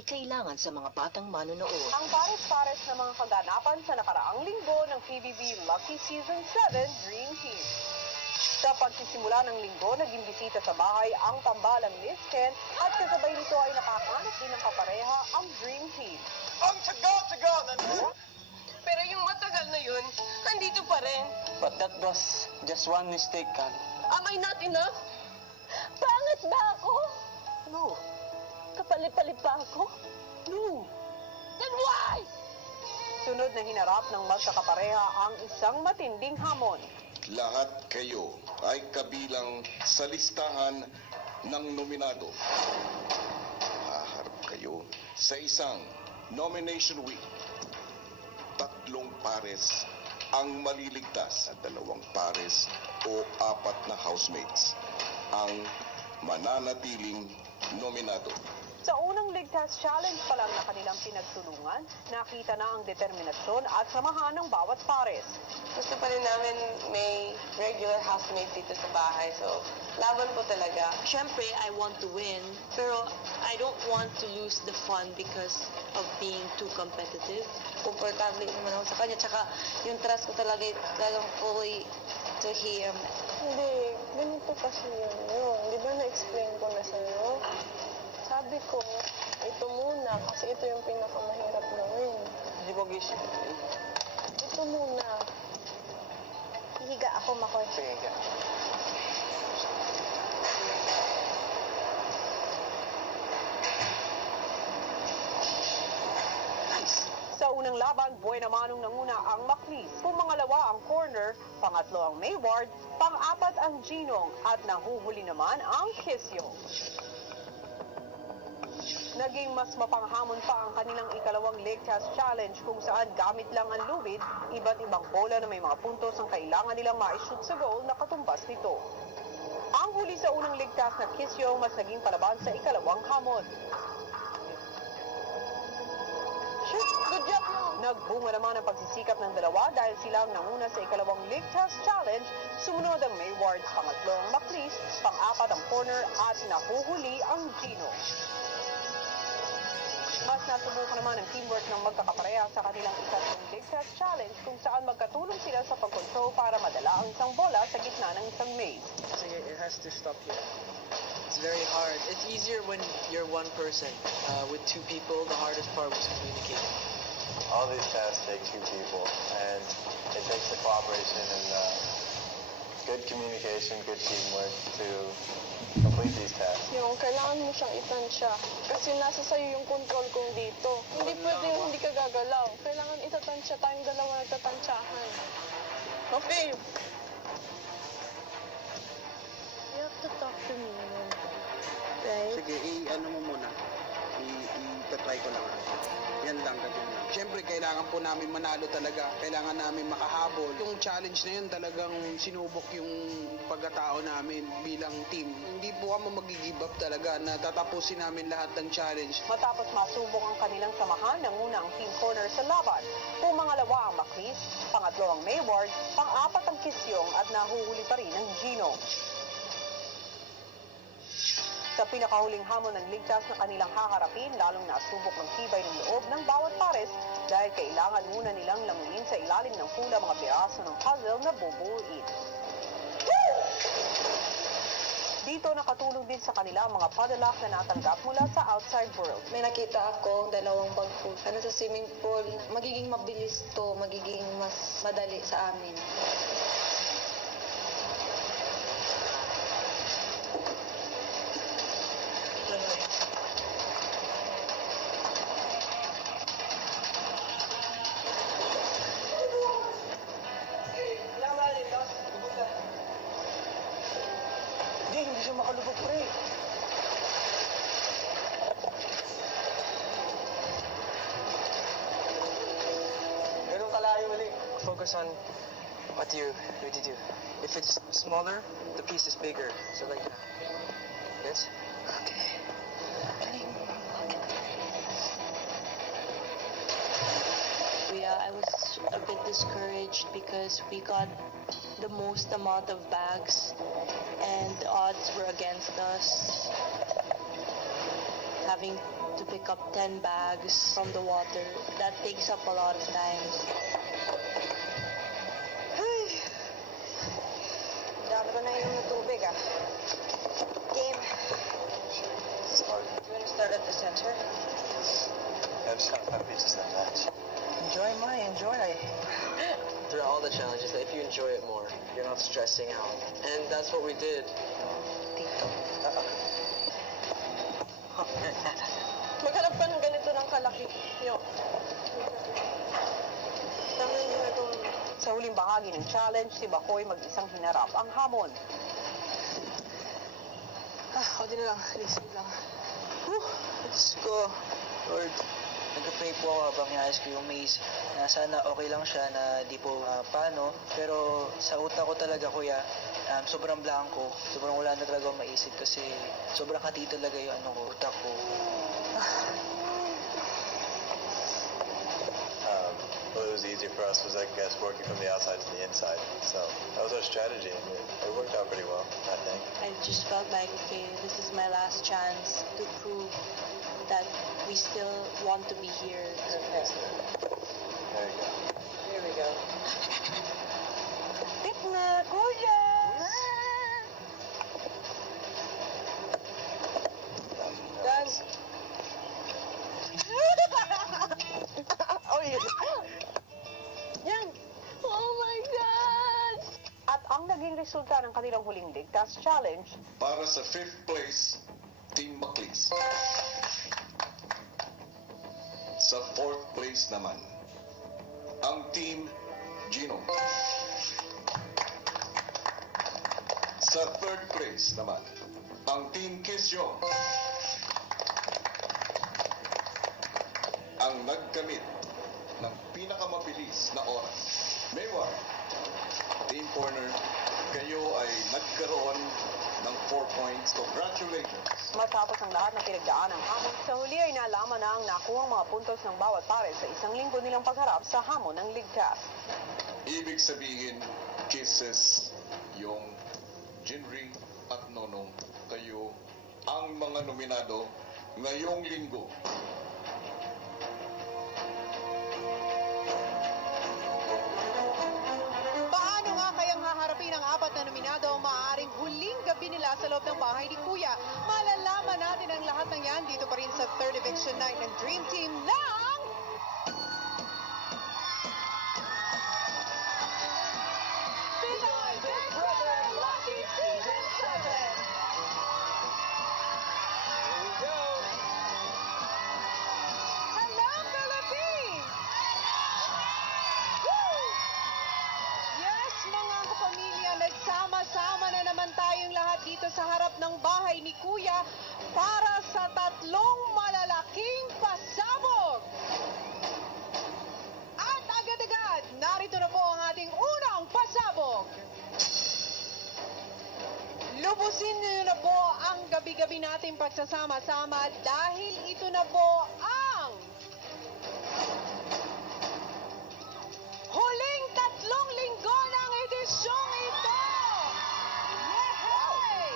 ay kailangan sa mga batang manonood. Ang pares-pares na mga kaganapan sa nakaraang linggo ng PBB Lucky Season 7 Dream Team. Sa pagsisimula ng linggo, naging bisita sa bahay ang tambalang Miss Ken at kasabay nito ay nakakanap din ng kapareha ang Dream Team. Ang tagal-tagal na pero yung matagal na yun, nandito pa rin. But that was just one mistake, Cal. Am I not enough? Pangit ba ako? No. Kapalip-palip pa ako? No. Then why? Sunod na hinarap ng magkakapareha ang isang matinding hamon. Lahat kayo ay kabilang sa listahan ng nominado. Haharap kayo sa isang nomination week. 3 pares ang maliligtas at 2 pares o 4 na housemates ang mananatiling nominado. Sa unang ligtas challenge pa lang na kanilang pinagtulungan, nakita na ang determinasyon at samahan ng bawat pares. Gusto pa rin namin may regular housemate dito sa bahay. So, laban po talaga. Siyempre, I want to win, pero I don't want to lose the fun because of being too competitive. Komportable naman ako sa kanya. Tsaka yung trust ko talagang fully to him. Hindi, ganito kasi yun. Di ba na-explain ko na sa'yo? Sabi ko, ito muna kasi ito yung pinakamahirap gawin. Hindi ko gising. Ito muna. Higa ako, Makoy. Sige, higa. Sa unang laban, Buena Manong nanguna ang Maclis. Pumangalawa ang Corner, pangatlo ang Mayward, pang-apat ang Ginong, at nahuhuli naman ang Kisyo. Naging mas mapanghamon pa ang kanilang ikalawang leg test challenge kung saan gamit lang ang lubid, iba't ibang bola na may mga puntos ang kailangan nilang ma-shoot sa goal na katumbas nito. Ang huli sa unang leg test na Kisyo mas naging palaban sa ikalawang hamon. Good job, yo! Nagbunga naman ang pagsisikap ng dalawa dahil silang nanguna sa ikalawang League Test Challenge. Sumunod ang Mayward, pangatlo ang Maclis, pang-apat ang Corner at nahuhuli ang Gino. Mas nasubukan naman ang teamwork ng magkakapareha sa kanilang ikatlong League Test Challenge kung saan magkatulong sila sa pag-control para madala ang isang bola sa gitna ng isang maze. It has to stop here. It's very hard. It's easier when you're one person. With 2 people, the hardest part was communicating. All these tasks take 2 people, and it takes the cooperation and good communication, good teamwork to complete these tasks. Yung kailangan mo siyang itansya. Kasi nasa sayo yung control kong dito. Hindi pwedeng hindi ka gagalaw. Kailangan itatansya tayong dalawa nagtatansyahan. Okay. You have to talk to me. Right? Sige, i-ano mo muna. I-try ko lang. Yan lang, ganun lang. Siyempre, kailangan po namin manalo talaga. Kailangan namin makahabol. Yung challenge na yun talagang sinubok yung pagkatao namin bilang team. Hindi po kami mag-give up talaga na tatapusin namin lahat ng challenge. Matapos masubok ang kanilang samahan, nanguna ang Team Corner sa laban. Pumangalawa ang Maclis, pangatlo ang Mayward, pang-apat ang Kisyong at nahuhuli pa rin ang Gino. Sa pinakahuling hamon ng ligtas na kanilang haharapin, lalong nasubok ng tibay ng loob ng bawat pares dahil kailangan muna nilang lamunin sa ilalim ng pula mga piraso ng puzzle na bubuuin. Dito nakatulong din sa kanila ang mga padalak na natanggap mula sa outside world. May nakita ako 2 bag pool. Sa swimming pool, magiging mabilis to, magiging mas madali sa amin. Hindi siya makalubog, pre. Ganun kalayo ulit. Focus on what you really do. If it's smaller, the piece is bigger. So like that. Yes? Okay. Yeah, I was a bit discouraged because we got the most amount of bags and the odds were against us. having to pick up 10 bags from the water. That takes up a lot of time. Dami ko na inom na tubig, ah. Game. Start. You want to start at the center? I'm just not happy to send that. Enjoy, enjoy. Through all the challenges, if you enjoy it more, you're not stressing out. And that's what we did. Maghanap ka ng ganito ng kalaki. Tangan mo na itong sa huling bahagi ng challenge, si Bacoy mag-isang hinarap ang hamon. Kunti na lang. Lisig lang. Let's go. Lord, nag-pray po ako habang inaayos ko yung maze na sana okay lang siya na di po paano. Pero sa utak ko talaga, kuya, sobrang blanco. Sobrang wala na talaga akong maisip kasi sobrang hati talaga yung utak ko. What was easier for us was, I guess, working from the outside to the inside. So that was our strategy, and it worked out pretty well, I think. I just felt like, okay, this is my last chance to prove that we still want to be here. There you go. Here we go. Tip na, kuya! Done. Oh, yeah. Yan! Oh my God! At ang naging resulta ng kanilang huling ligtas challenge, Para sa 5th place, Team Maclis. Sa 4th place naman, ang Team Gino. Sa 3rd place naman, ang Team Kisyo. Ang nagkamit ng pinakamabilis na oras. Maywar, Team Corner, kayo ay nagkaroon ng 4 points. Congratulations! matapos ang lahat ng pinagdaan ng hamon, sa huli ay nalaman na ang nakuhang mga puntos ng bawat pares sa isang linggo nilang pagharap sa hamon ng ligtas. Ibig sabihin, kisses yung Jinri at Nonong, kayo ang mga nominado ngayong linggo. Paano nga kayang haharapin ang apat na nominado ang maaaring huling gabi nila sa loob ng bahay ni Kuya? Malalaman natin ang lahat ng yan dito pa rin sa third eviction night ng Dream Team ng... Pinoy Big Brother Lucky Season 7! Hello, Philippines! Woo! Yes, mga kapamilya, nagsama-sama na naman tayong lahat dito sa harap ng bahay ni Kuya para sa tatlong malalaking pasabog. At agad-agad, narito na po ang ating unang pasabog. Lubusin niyo na po ang gabi-gabi nating pagsasama-sama dahil ito na po ang huling 3 linggo ng edisyong ito! Yehey!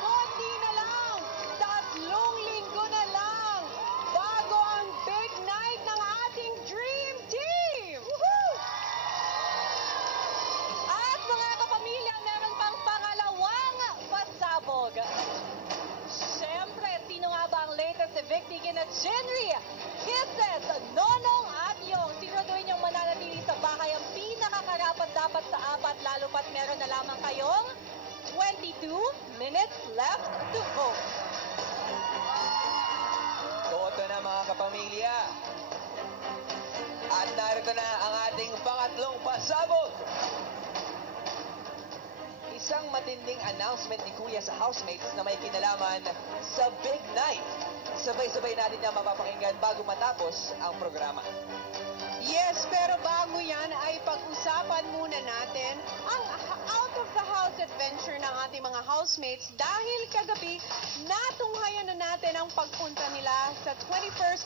Kundi na lang, 3 linggo na lang bago ang big night ng ating Dream Team! Woohoo! At mga kapamilya, meron pang pangalawang pasabog. Siyempre, sino nga ba ang latest evictee kina Jinri, Kisses, Nonong at Yung? Siguraduhin niyong mananatili sa bahay ang pinakakarapat dapat sa apat, lalo pat meron na lamang kayong 22 minutes left to vote. Boto na mga kapamilya. At narito na ang ating pangatlong pasabog. Isang matinding announcement ni Kuya sa housemates na may kinalaman sa Big Night. Sabay-sabay natin na mapapakinggan bago matapos ang programa. Yes, pero bago yan ay pag-usapan muna natin ang out-of-the-house adventure ng ating mga housemates dahil kagabi natunghayan na natin ang pagpunta nila sa 21st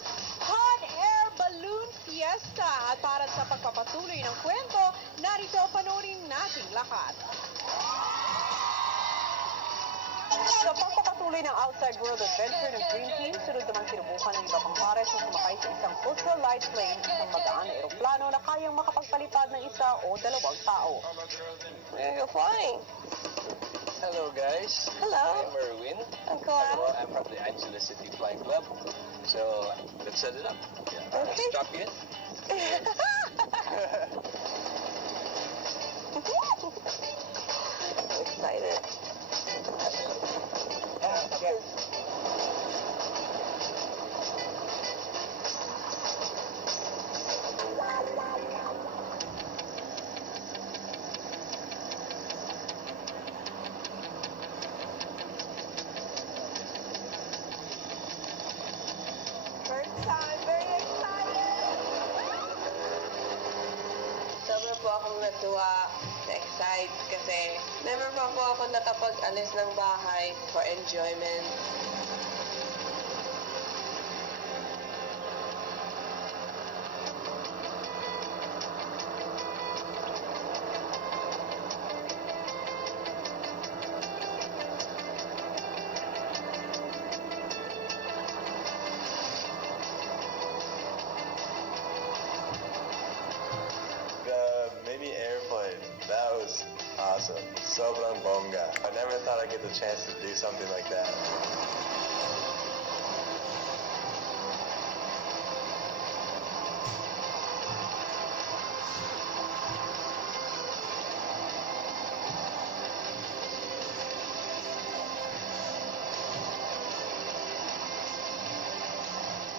Hot Air Balloon Fiesta. At para sa pagpapatuloy ng kwento, narito panoorin nating lahat. Sa pagpapatuloy ng outside world adventure ng Dream Team, sunod naman sinubukan ng iba pang pares na sumakay sa isang ultralight plane, isang magaan na eroplano na kayang makapagpalipad ng isa o dalawang tao. Where are you flying? Hello, guys. Hello. I'm Erwin. I'm Cora. I'm from the Angeles City Flying Club. So, let's set it up. Yeah. Okay. Drop you in. I'm excited. First time, very excited! Sobra po akong natuwa, na-excite kasi never pa po ako nakapag-alis ng bahay for enjoyment. The mini airplane, that was awesome. Sobrang bongga. I never thought I'd get the chance to do something like that.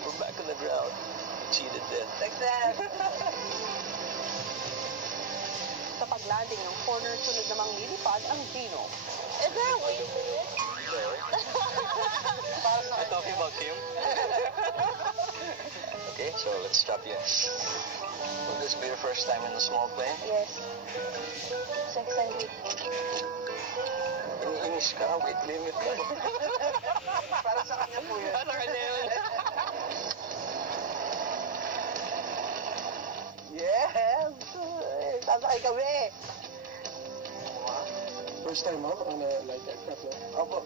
We're back on the ground. Cheated death. Success! Sa paglanding ng corner, sunod namang lilipad ang Gino. Is there a way to do it? You're talking about Kim? Okay, so let's strap you in. Will this be your first time in a small plane? Yes. So excited. Iniinis ka, weight limit ka. Para sa kanya po yan. Para kanya yun. Yes! Sasakay kami! First time up on a light aircraft, no? Opo.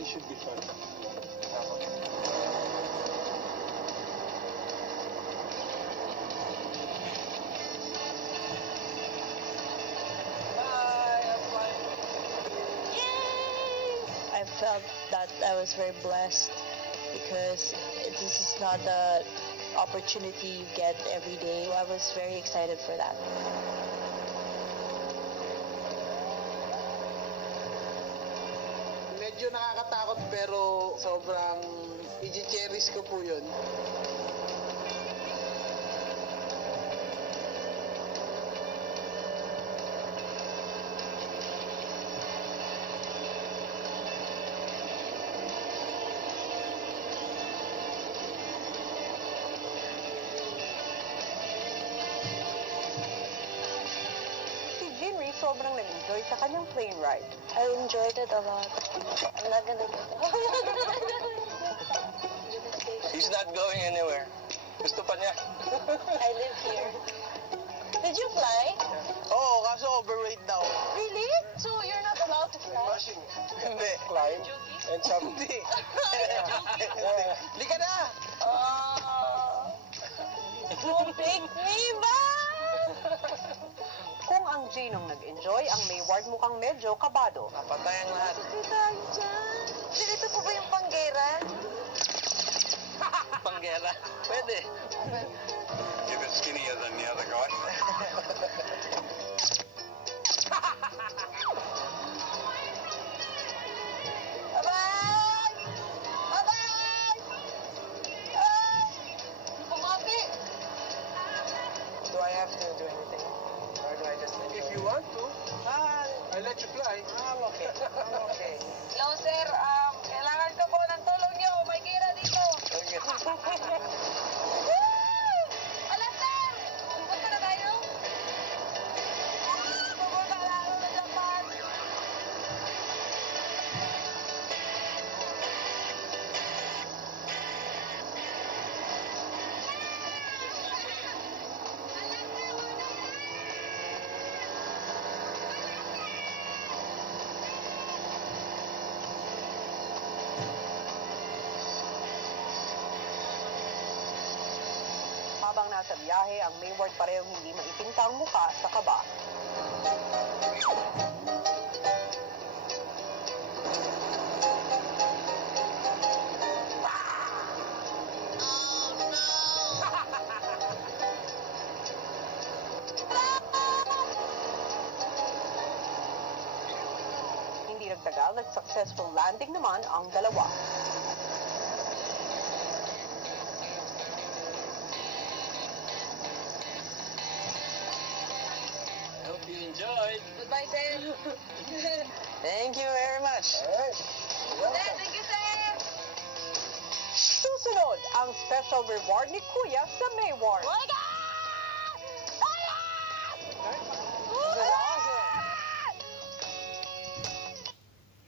It should be fun. I felt that I was very blessed because this is not the opportunity you get every day. I was very excited for that. Medyo nakakatakot pero sobrang i-cherish ko po yun. Si Jinri sobrang nag-enjoy sa kanyang plane ride. I enjoyed it a lot. I'm not gonna do He's not going anywhere. Gusto pa niya. I live here. Did you fly? Oo, kaso overweight daw. Really? So you're not allowed to fly? Rushing. Hindi. Climb and some. Hindi. Lika na! You pick me back! Kung ang Ginong nag-enjoy, ang Mayward mukhang medyo kabado. Napatay ang lahat. Tayo dyan. Dito po ba yung panggera? Panggela. Pwede. You're a bit skinnier than the other guy. Bye-bye! Bye-bye! Pumati! Do I have to do anything? Or do I just If you want to, I'll let you fly. I'm okay. I'm okay. Hello, sir. Kailangan ko po ng tulong niyo. May gira dito. Okay. Woo! Wala, sir! Punta na tayo? habang nasa biyahe, ang Mayward parehong hindi maipintang muka sa kaba. Hindi nagtagal at successful landing naman ang dalawa. Hope you enjoyed. Goodbye, sir. Thank you very much. Thank you, sir. Susunod ang special reward ni Kuya sa Mayward.